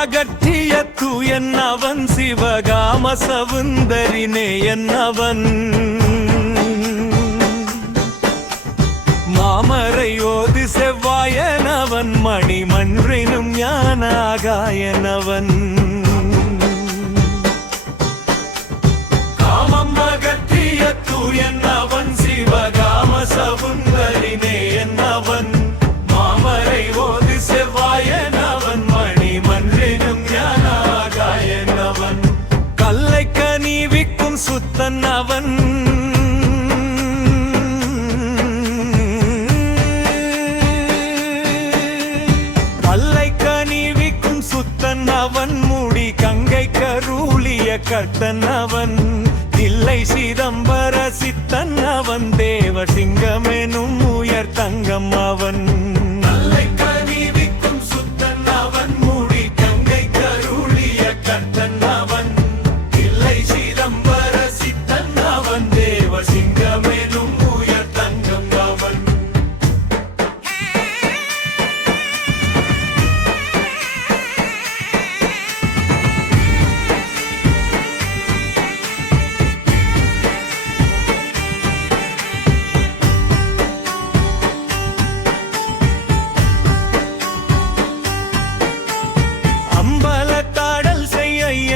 அகற்றிய தூயன்னவன் சிவகாம சவுந்தரினே என்னவன் மாமரையோது செவ்வாயனவன் மணிமன்றினும் ஞானாகாயனவன் காமம் அகற்றிய தூயன்னவன் சிவகாம சவுந்தரினே என்னவன் மாமரையோது செவ்வாயனவன் மணிமன்றினும் ஞானாகாயனவன் கல்லை கனிவிக்கும் சுத்தன் அவன் அவன் மூடி கங்கை கருளிய கர்த்தன் அவன் தில்லை சிதம்பர சித்தன் அவன் தேவ சிங்கமெனும் உயர் தங்கம் அவன் நல்லை கனிவிக்கும் சுத்தன் அவன் மூடி கங்கை கருளிய கர்த்தன் அவன் தில்லை சிதம்பர சித்தன் அவன் தேவ சிங்கமெனும் உயர் தங்கம் அவன்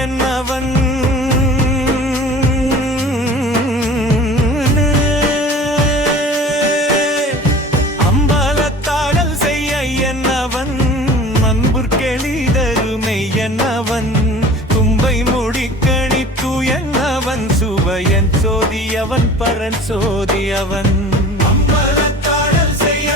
என்னவன் அம்பலத்தாடல் செய்ய என்னவன் அன்புர்கெளிதருமை என்னவன் தும்பை முடிக்கணி தூயன்னவன் சுவையன் சோதியவன் பரன் சோதியவன் அம்பலத்தாடல் செய்ய